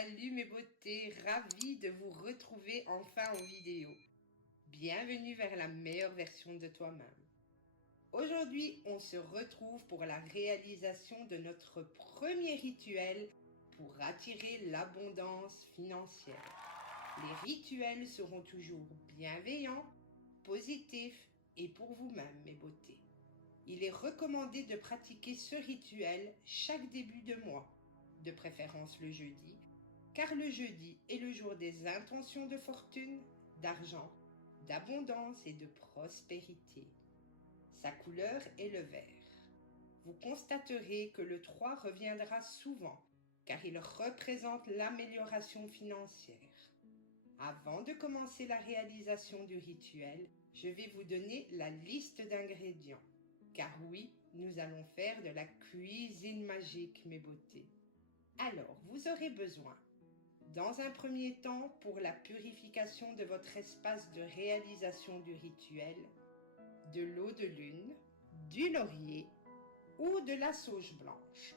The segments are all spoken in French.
Salut mes beautés, ravie de vous retrouver enfin en vidéo. Bienvenue vers la meilleure version de toi-même. Aujourd'hui, on se retrouve pour la réalisation de notre premier rituel pour attirer l'abondance financière. Les rituels seront toujours bienveillants, positifs et pour vous-même mes beautés. Il est recommandé de pratiquer ce rituel chaque début de mois, de préférence le jeudi, car le jeudi est le jour des intentions de fortune, d'argent, d'abondance et de prospérité. Sa couleur est le vert. Vous constaterez que le 3 reviendra souvent, car il représente l'amélioration financière. Avant de commencer la réalisation du rituel, je vais vous donner la liste d'ingrédients. Car oui, nous allons faire de la cuisine magique, mes beautés. Alors, vous aurez besoin, dans un premier temps, pour la purification de votre espace de réalisation du rituel, de l'eau de lune, du laurier ou de la sauge blanche,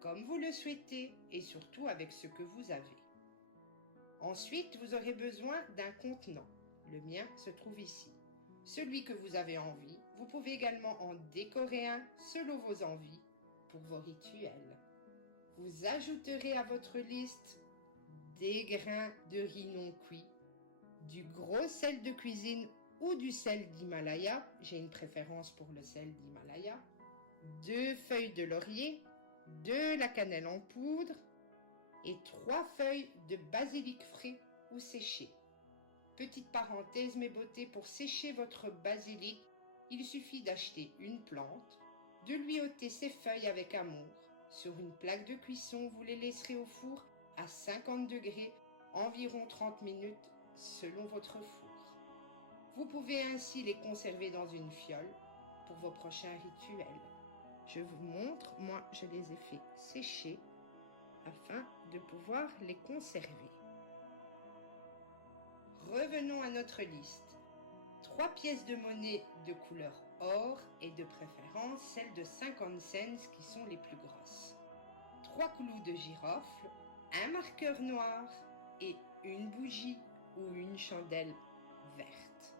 comme vous le souhaitez et surtout avec ce que vous avez. Ensuite, vous aurez besoin d'un contenant. Le mien se trouve ici. Celui que vous avez envie, vous pouvez également en décorer un selon vos envies pour vos rituels. Vous ajouterez à votre liste des grains de riz non cuit, du gros sel de cuisine ou du sel d'Himalaya, j'ai une préférence pour le sel d'Himalaya, 2 feuilles de laurier, de la cannelle en poudre et 3 feuilles de basilic frais ou séché. Petite parenthèse mes beautés, pour sécher votre basilic, il suffit d'acheter une plante, de lui ôter ses feuilles avec amour. Sur une plaque de cuisson, vous les laisserez au four à 50 degrés, environ 30 minutes selon votre four. Vous pouvez ainsi les conserver dans une fiole pour vos prochains rituels. Je vous montre, moi je les ai fait sécher afin de pouvoir les conserver. Revenons à notre liste. 3 pièces de monnaie de couleur or et de préférence celles de 50 cents qui sont les plus grosses. 3 clous de girofle, un marqueur noir et une bougie ou une chandelle verte.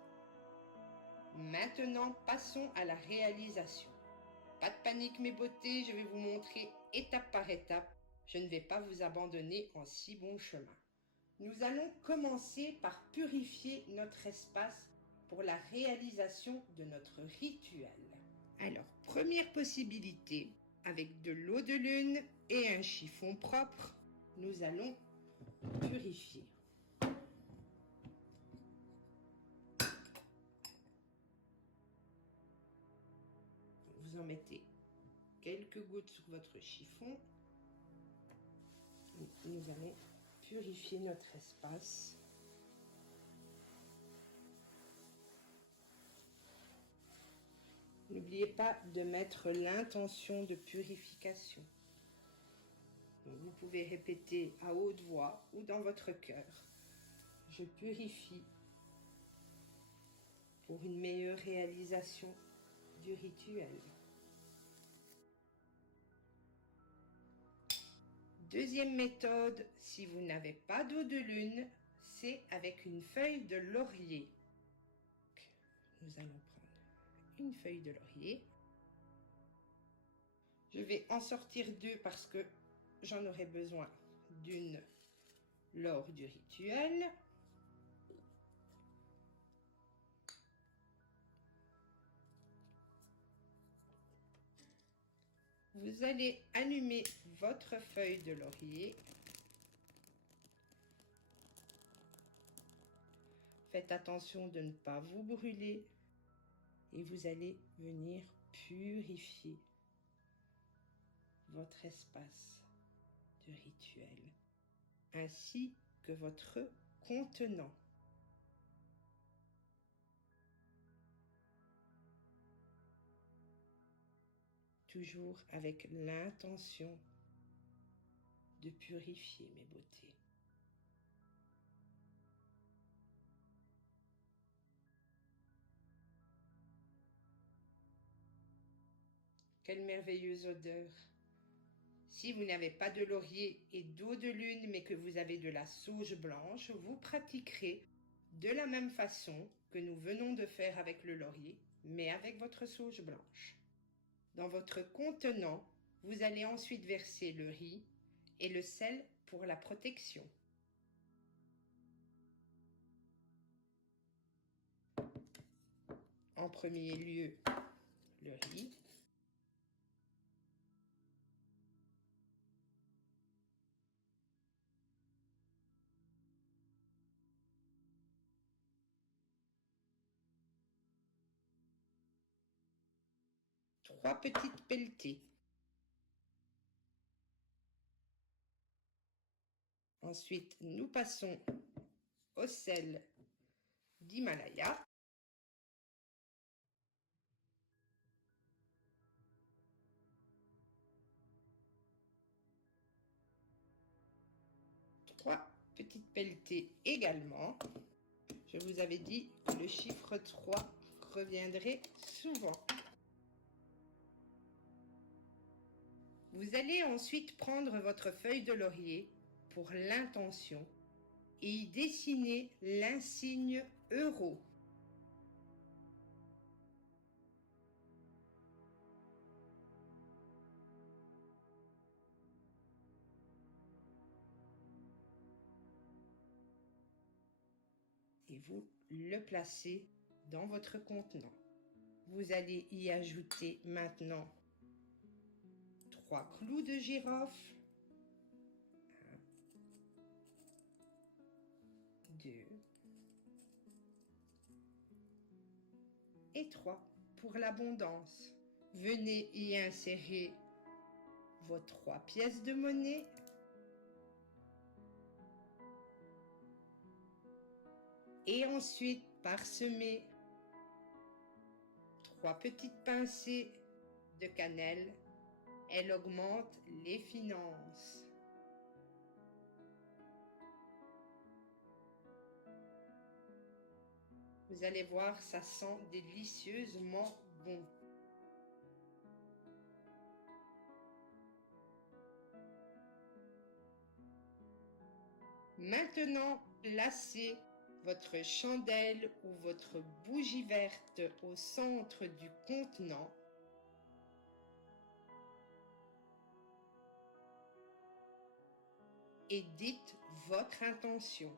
Maintenant, passons à la réalisation. Pas de panique mes beautés, je vais vous montrer étape par étape. Je ne vais pas vous abandonner en si bon chemin. Nous allons commencer par purifier notre espace pour la réalisation de notre rituel. Alors, première possibilité, avec de l'eau de lune et un chiffon propre, nous allons purifier. Vous en mettez quelques gouttes sur votre chiffon. Nous allons purifier notre espace. N'oubliez pas de mettre l'intention de purification. Donc, vous pouvez répéter à haute voix ou dans votre cœur. Je purifie pour une meilleure réalisation du rituel. Deuxième méthode, si vous n'avez pas d'eau de lune, c'est avec une feuille de laurier. Nous allons prendre une feuille de laurier. Je vais en sortir 2 parce que j'en aurai besoin d'une lors du rituel. Vous allez allumer votre feuille de laurier. Faites attention de ne pas vous brûler et vous allez venir purifier votre espace de rituel ainsi que votre contenant. Toujours avec l'intention de purifier mes beautés. Quelle merveilleuse odeur! Si vous n'avez pas de laurier et d'eau de lune, mais que vous avez de la sauge blanche, vous pratiquerez de la même façon que nous venons de faire avec le laurier, mais avec votre sauge blanche. Dans votre contenant, vous allez ensuite verser le riz et le sel pour la protection. En premier lieu, le riz. Trois petites pelletées. Ensuite, nous passons au sel d'Himalaya. Trois petites pelletées également. Je vous avais dit que le chiffre 3 reviendrait souvent. Vous allez ensuite prendre votre feuille de laurier pour l'intention et y dessiner l'insigne euro. Et vous le placez dans votre contenant. Vous allez y ajouter maintenant 3 clous de girofle. 1, 2 et 3 pour l'abondance. Venez y insérer vos 3 pièces de monnaie. Et ensuite parsemer 3 petites pincées de cannelle. Elle augmente les finances. Vous allez voir, ça sent délicieusement bon. Maintenant, placez votre chandelle ou votre bougie verte au centre du contenant. Et dites votre intention.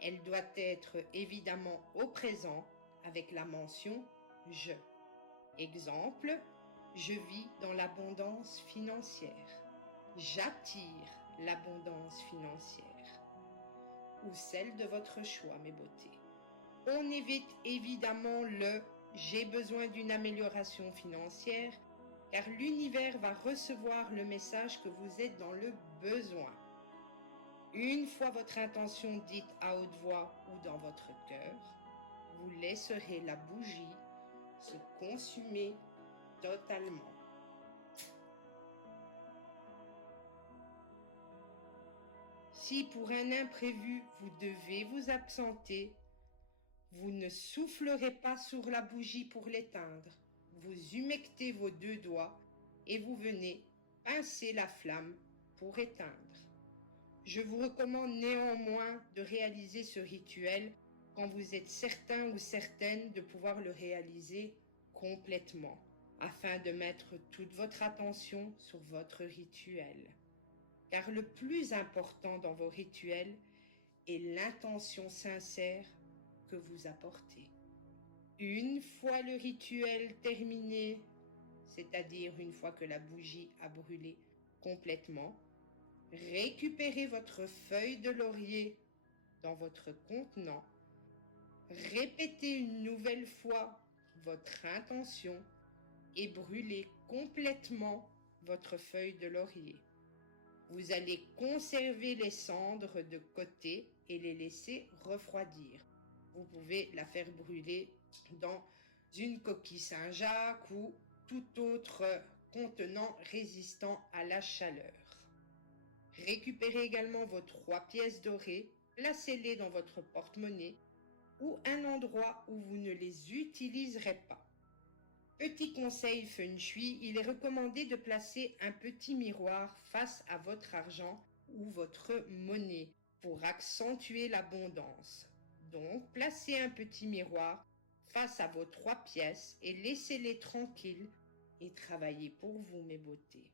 Elle doit être évidemment au présent avec la mention « je ». Exemple, je vis dans l'abondance financière. J'attire l'abondance financière. Ou celle de votre choix, mes beautés. On évite évidemment le « j'ai besoin d'une amélioration financière » car l'univers va recevoir le message que vous êtes dans le besoin. Une fois votre intention dite à haute voix ou dans votre cœur, vous laisserez la bougie se consumer totalement. Si pour un imprévu vous devez vous absenter, vous ne soufflerez pas sur la bougie pour l'éteindre. Vous humectez vos 2 doigts et vous venez pincer la flamme pour éteindre. Je vous recommande néanmoins de réaliser ce rituel quand vous êtes certain ou certaine de pouvoir le réaliser complètement, afin de mettre toute votre attention sur votre rituel. Car le plus important dans vos rituels est l'intention sincère que vous apportez. Une fois le rituel terminé, c'est-à-dire une fois que la bougie a brûlé complètement, récupérez votre feuille de laurier dans votre contenant, répétez une nouvelle fois votre intention et brûlez complètement votre feuille de laurier. Vous allez conserver les cendres de côté et les laisser refroidir. Vous pouvez la faire brûler dans une coquille Saint-Jacques ou tout autre contenant résistant à la chaleur. Récupérez également vos 3 pièces dorées, placez-les dans votre porte-monnaie ou un endroit où vous ne les utiliserez pas. Petit conseil feng shui, il est recommandé de placer un petit miroir face à votre argent ou votre monnaie pour accentuer l'abondance. Donc, placez un petit miroir face à vos 3 pièces et laissez-les tranquilles et travaillez pour vous, mes beautés.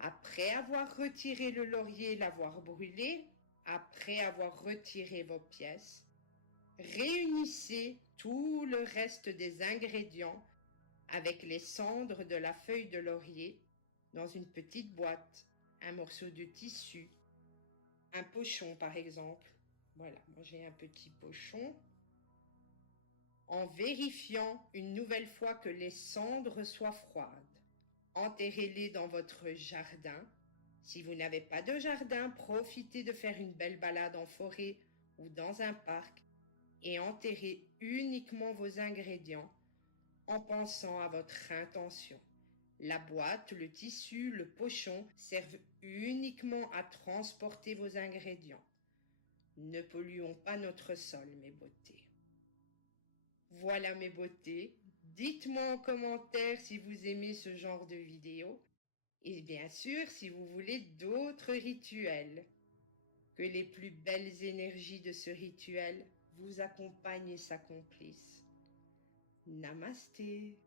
Après avoir retiré le laurier et l'avoir brûlé, après avoir retiré vos pièces, réunissez tout le reste des ingrédients avec les cendres de la feuille de laurier dans une petite boîte, un morceau de tissu, un pochon par exemple. Voilà, moi j'ai un petit pochon. En vérifiant une nouvelle fois que les cendres soient froides. Enterrez-les dans votre jardin. Si vous n'avez pas de jardin, profitez de faire une belle balade en forêt ou dans un parc et enterrez uniquement vos ingrédients en pensant à votre intention. La boîte, le tissu, le pochon servent uniquement à transporter vos ingrédients. Ne polluons pas notre sol, mes beautés. Voilà mes beautés. Dites-moi en commentaire si vous aimez ce genre de vidéo. Et bien sûr, si vous voulez d'autres rituels. Que les plus belles énergies de ce rituel vous accompagnent et s'accomplissent. Namasté.